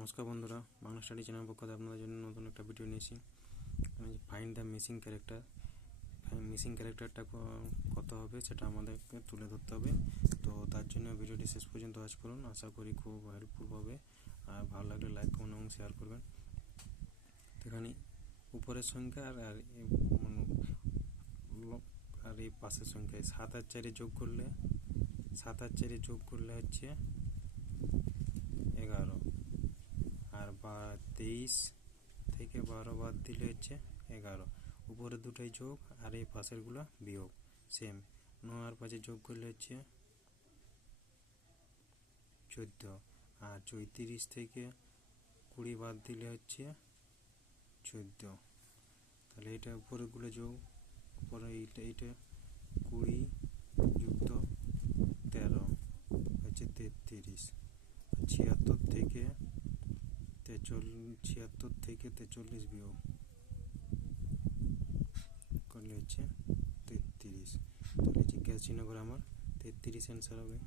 নমস্কার বন্ধুরা, Bangla study channel পক্ষ থেকে আপনাদের জন্য নতুন একটা ভিডিও নিয়েছি। আমি find the missing character. Missing ক্যারেক্টারটা কত হবে সেটা আমাদেরকে তুলে ধরতে হবে। তো তার জন্য ভিডিওটি শেষ পর্যন্ত ওয়াচ করুন, আশা করি খুব হেল্পফুল হবে। আর ভালো লাগলে লাইক করুন এবং শেয়ার করবেন। তো এখানে উপরের সংখ্যা আর এই পাশের সংখ্যা 7 আর 4 যোগ করলে 7 আর 4 যোগ করলে হচ্ছে 11, আর 23 থেকে 12 বাদ দিলে হচ্ছে 11। উপরে দুটোই যোগ আর এই পাশেরগুলো বিয়োগ, সেম। 9 আর 5 যোগ করলে হচ্ছে 14, আর 34 থেকে 20 বাদ দিলে হচ্ছে 14। তাহলে এটা উপরেরগুলো যোগ, উপরে এইটা 20 যুক্ত 13 হচ্ছে 33। 76 থেকে 43 বিয়োগ করলে হচ্ছে 33। তাহলে জিজ্ঞাসা চিহ্ন করে আমার 33 অ্যান্সার হবে।